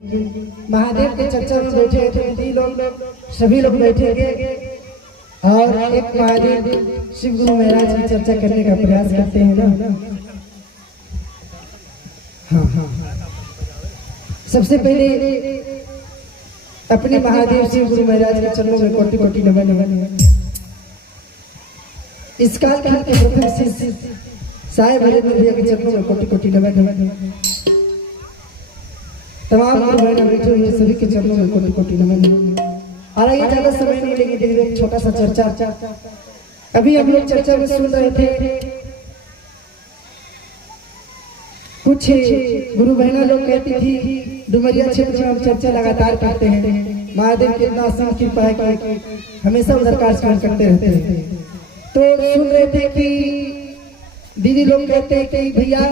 महादेव के चर्चा में बैठे थे लोग, सभी लोग बैठेंगे और एक महादेव शिव गुरु महाराज की चर्चा करने का प्रयास करते हैं ना। हाँ, सबसे पहले अपने महादेव शिव गुरु महाराज के चरणों में कोटि कोटि नमन। इस काल के प्रथम शिष्य साहेब भैया के चरणों में कोटि कोटि नमन। तमाम बहनें बैठे हुए सभी के चरणों में कोटि कोटि नमन। और ये ज्यादा समय नहीं लेंगे, एक छोटा सा चर्चा। अभी हम लोग चर्चा में सुन रहे थे, कुछ गुरु बहना लोग कहती थी डुमरिया क्षेत्र में हम चर्चा लगातार करते हैं, महादेव की इतना असीम कृपा है कि हमेशा उधर कार्यक्रम करते रहते हैं। तो सुन रहे थे कि दीदी लोग कहते हैं कि भैया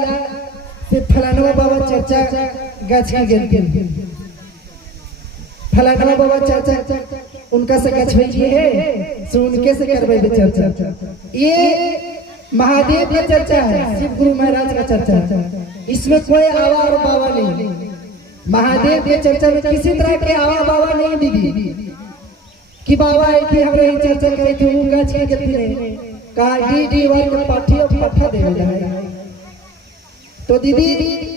से फलाना बाबा चर्चा गच की गिनती, फलाना बाबा चर्चा उनका से गच भेजिए है, सो उनके से करवे चर्चा। ये महादेव की चर्चा है, शिव गुरु महाराज का चर्चा है, इसमें कोई आवा और बाबा नहीं। महादेव की चर्चा में किसी तरह के आवा बाबा नहीं दीदी कि बाबा ऐसे हमारे चर्चा करे थे वो गच की गिनती नहीं कहा डी वर्ग पाठी और पाठा दे रहा। तो दीदी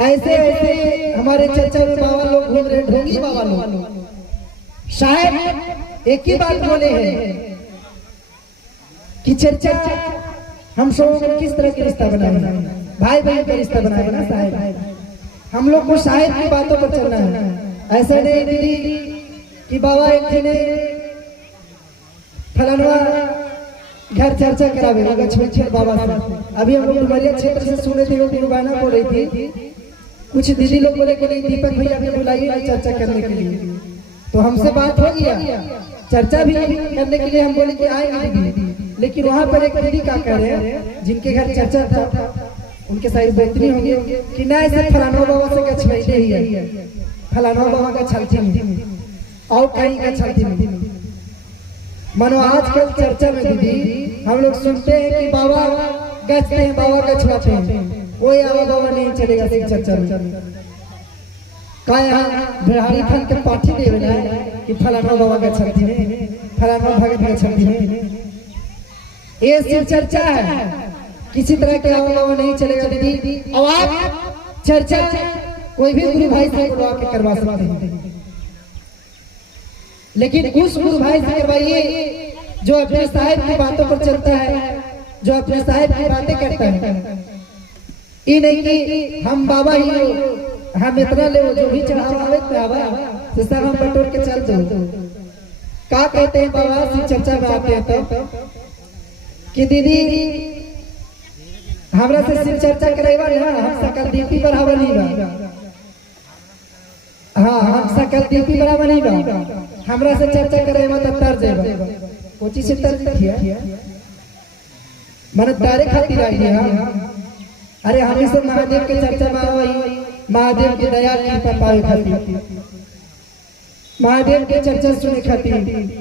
ऐसे ऐसे हमारे चर्चा में बाबा लोग घूम रहे, ढोंगी बाबा लोग शायद एक ही बात बोले हैं कि चर्चा हम सब किस तरह के रिश्ता बनाए, भाई बहन का रिश्ता बनाए ना साहब। हम लोग को शायद की बातों पर चलना है, ऐसा नहीं दीदी कि बाबा एक ने फलाना घर चर्चा करावे बाबा से। अभी हम लोग डुमरिया क्षेत्र से सुने थे, वो गाना बोल रही थी, कुछ दीदी लोग बोले कि नहीं दीपक भैया ने बुलाइए चर्चा करने के लिए। तो हमसे बात हो गया, चर्चा भी करने के लिए हम बोले कि आएंगे दीदी, लेकिन वहाँ पर एक दीदी का कह रहे हैं जिनके घर चर्चा था, उनके सारी बेहतरी होगी कि ना ऐसे फलाना बाबा से गछ बैठे ही है, फलाना बाबा का छलती और कहीं का छलती। मानो आजकल चर्चा में दीदी हम लोग सुनते हैं कि बाबा गछते हैं, बाबा गछवाते हैं, कोई आवा बाबा नहीं चलेगा सिर्फ चर्चा में। का यहाँ बिहारी फल के पाठी दे रहा है कि फलाना बाबा का छलती है, फलाना भगत का छलती है, ये सिर्फ चर्चा है, किसी तरह के आवा बाबा नहीं चलेगा दीदी। और आप चर्चा कोई भी गुरु भाई से बुलवा के करवा सकते हैं, लेकिन उस गुरु भाई से करवाइए जो अपने साहिब की बातों पर चलता है, जो अपने साहिब की बातें करता है। ये नहीं कि हम बाबा ही हो, हम इतना ले जो भी चढ़ावा तो सब हम बटोर के चल दो। क्या कहते हैं बाबा से चर्चा में आते हैं तो कि दीदी हमरा से शिव चर्चा करेगा ना, हम सकल दीपी बराबर नहीं बा। हाँ, हम सकल दीपी बराबर नहीं बा, हमरा से चर्चा करेगा तो तर देगा। कोची से तर दिया मन तारे खातिर आई है। अरे हमें से महादेव के चर्चा में आई, महादेव की दया की पावे खातिर, महादेव के चर्चा सुने खातिर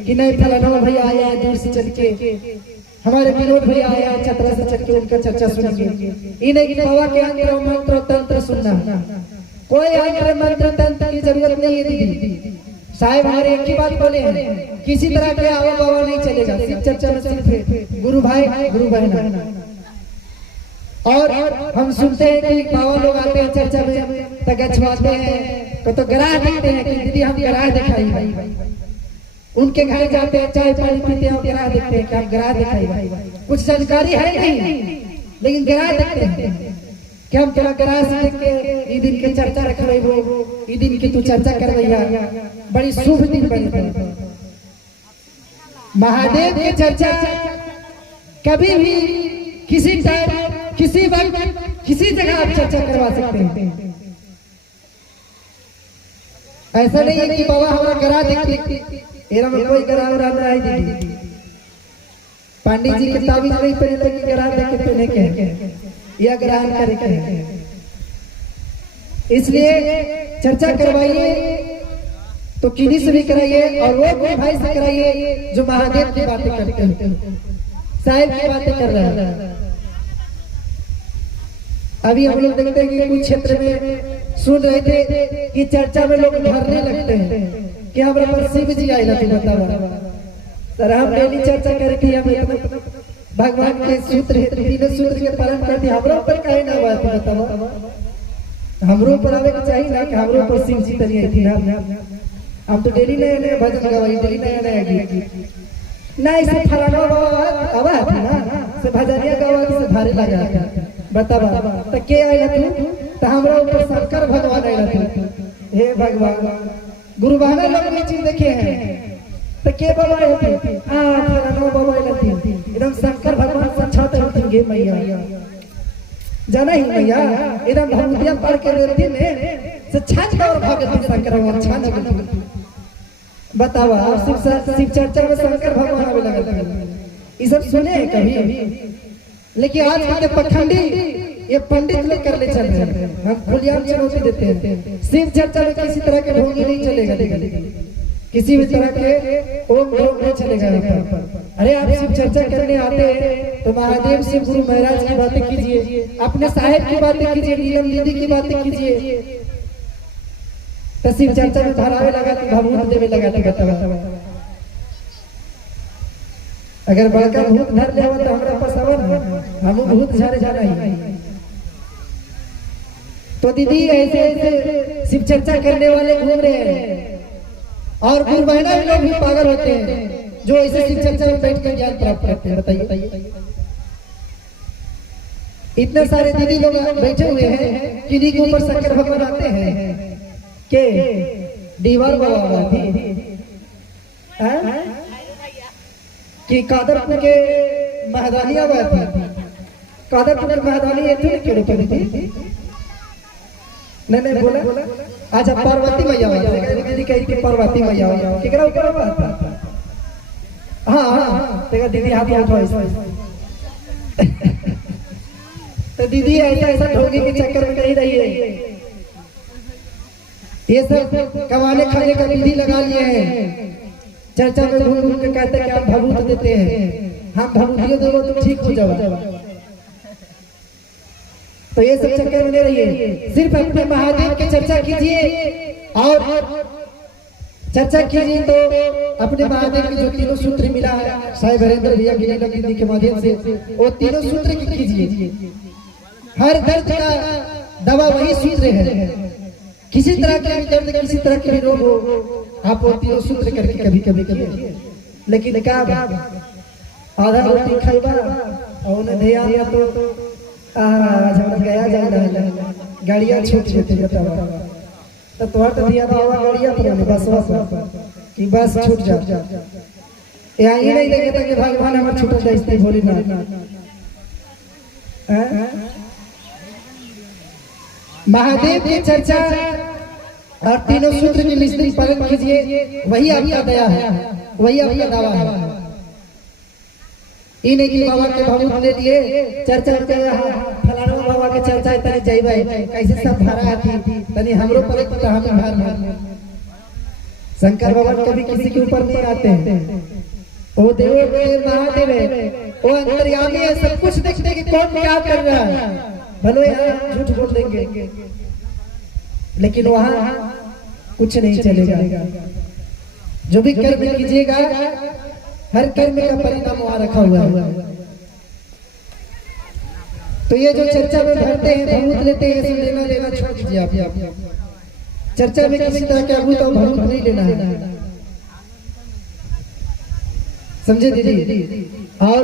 कि नहीं फलाना भैया आया दूर से चल के, हमारे विनोद भैया आया छतरा से चल के उनका चर्चा सुनेंगे। ये नहीं कि बाबा के अंदर मंत्र तंत्र सुनना, कोई अंदर मंत्र तंत्र की जरूरत नहीं है दीदी साहब। हमारे एक ही बात बोले हैं, किसी तरह के आवा बाबा नहीं चलेगा, सिर्फ चर्चा में सिर्फ गुरु भाई गुरु बहन। और हम सुनते हैं कि बाबा लोग आते हैं चर्चा में तो गछवाते हैं, तो ग्राह देखते हैं कि दीदी हम ग्राह दिखाई, उनके घर जाते हैं चाय पानी पीते हैं, ग्राह देखते हैं कि हम ग्राह दिखाई। कुछ जानकारी है नहीं, लेकिन ग्राह देखते हैं कि हम तेरा ग्राह से देख के ई दिन के चर्चा रख रही हो, ई दिन की तू चर्चा कर रही, बड़ी शुभ दिन बनी। महादेव की चर्चा कभी भी किसी टाइम किसी वक्त किसी जगह आप चर्चा करवा सकते हैं। ऐसा नहीं है कि बाबा हमारा ग्राह देखते, एरा में कोई ग्राह नहीं दीदी। पांडित जी के ताबीज नहीं पहने कि ग्राह देख के पहने के या ग्रहण करके, इसलिए चर्चा करवाइए तो किन्हीं से भी कराइए और वो कोई भाई से कराइए जो महादेव की बातें करते हैं, साहिब की बातें कर रहे हैं। अभी हम लोग देखते हैं कि कुछ क्षेत्र में सुन रहे थे कि चर्चा में लोग भरने लगते हैं कि हमारे पर शिव जी आए ना, तू बतावा सर। हम डेली चर्चा करके हम भगवान के सूत्र तीनों सूत्र के पालन करते, हमारे ऊपर काहे ना बात बतावा। हमरो ऊपर आवे के चाहिए ना कि हमरो ऊपर शिव जी तनी आई थी ना। हम तो डेली नया नया भजन गवाई, डेली नया नया गीत ना इसे फलाना आवा है ना, से भजनिया गवा से भारे लगा बतावा। तो के आएला तू, तो हमरा ऊपर शंकर भगवान आएला तू। हे भगवान, गुरु बहाना लोग ये चीज देखे हैं तो के बाबा होती फलाना बाबा आएला थी, एकदम शंकर भगवान साक्षात होती गे मैया, जाना ही मैया एकदम भगवतिया पढ़ के रहती में से छाछ और भगत शंकर भगवान छान गए बतावा। शिव चर्चा में शंकर भगवान आवे लगा, ये सब सुने हैं कभी? लेकिन आज के पखंडी ये पंडित लोग कर ले चल रहे हैं, हम खुलेआम चुनौती देते हैं। शिव चर्चा में किसी तरह के ढोंगी नहीं चलेगा, किसी भी तरह के ओम ढोंग नहीं चलेगा। अरे आप शिव चर्चा करने आते हैं तो महादेव शिव गुरु महाराज की बातें कीजिए, अपने साहेब की बातें कीजिए, नीलम दीदी की बातें कीजिए। तो शिव चर्चा में धरावे लगा तो भभूत देवे लगा तो बतावा। अगर बड़का भूत धर ले तो हमरा पसवर हम भूत झारे जाना ही। तो दीदी ऐसे ऐसे शिव चर्चा करने वाले घूम रहे हैं, और गुरु बहना भी लोग भी पागल होते हैं जो ऐसे शिव चर्चा में बैठ कर ज्ञान प्राप्त करते हैं। बताइए, इतने सारे दीदी लोग बैठे हुए हैं, किन्हीं के ऊपर शंकर भगवान आते हैं के दीवार बाबा थी कि कादरपुर के महदानी आवा थी, कादरपुर के महदानी ये थी क्यों थी? नहीं बोला अच्छा पार्वती मैया दीदी कही थी, पार्वती मैया केकरा ऊपर आवा। हाँ तेरा दीदी हाथ उठाओ। तो दीदी ऐसा ऐसा ढोंगी के चक्कर में नहीं रही है, ये सब कमाने खाने का विधि लगा लिए हैं। चर्चा में घूम घूम के कहते हैं कि आप भभूत देते हैं, हम भभूतियों दोनों तुम ठीक हो जाओ। तो ये सब चक्कर में नहीं रहिए, सिर्फ अपने महादेव की चर्चा कीजिए और चर्चा कीजिए तो अपने महादेव के जो तीनों सूत्र मिला है साहिब हरेंद्र भैया गिरी के माध्यम से, वो तीनों सूत्र की कीजिए। हर दर्द का दवा वही सूत्र है। किसी तरह के दर्द, किसी तरह के भी रोग हो, आप वो तीनों सूत्र करके कभी कभी लेकिन क्या आधा रोटी खाइबा और उन्हें ध्यान या तो आज हम गया जाए गाड़ियां छूट छूट बतावा। तो तोहर तो दिया हुआ गाड़ियां पर बस कि बस छूट जा, यहाँ ये नहीं देखे कि भगवान हमारे छूट जाए भोली ना। महादेव की चर्चा और तीनों सूत्र की निश्चित पालन कीजिए, वही आपका दया है, वही आपका दावा है। इन की बाबा के भभूत ले लिए चर्चा फलाना बाबा के चर्चा तने जइबे कैसे सब भरा थी तनी हमरो पर तो हम भार मार। शंकर भगवान कभी किसी के ऊपर नहीं आते हैं, वो देव महादेव है, वो अंतर्यामी है, सब कुछ देखते कि कौन क्या कर रहा है। भले यहाँ झूठ बोल देंगे लेकिन वहां कुछ नहीं चलेगा। जो भी कर्म कीजिएगा हर कर्म का परिणाम वहां रखा हुआ है। तो ये जो चर्चा में भरते हैं भभूत लेते हैं, इसमें लेना देना छोड़ दीजिए। आप चर्चा में किसी तरह का भूत और भभूत नहीं लेना है, समझे दीदी? और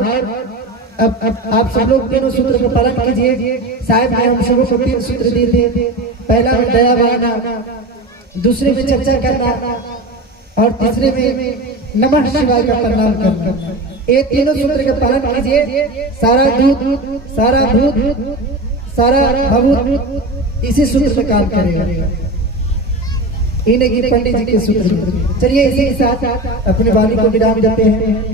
अब आप सब लोग तीनों सूत्र का पालन कीजिए। साहब ने हम सबों को 3 सूत्र दिए थे। पहला में दया बहाना, दूसरे में चर्चा करना और तीसरे में नमः शिवाय का प्रणाम करना। ये तीनों सूत्र का पालन कीजिए। सारा दूध, सारा भूत, सारा भभूत इसी सूत्र में काम करेगा। इन्हीं की पंडित जी के सूत्र। चलिए इसी के साथ अपने वाणी को विराम देते हैं।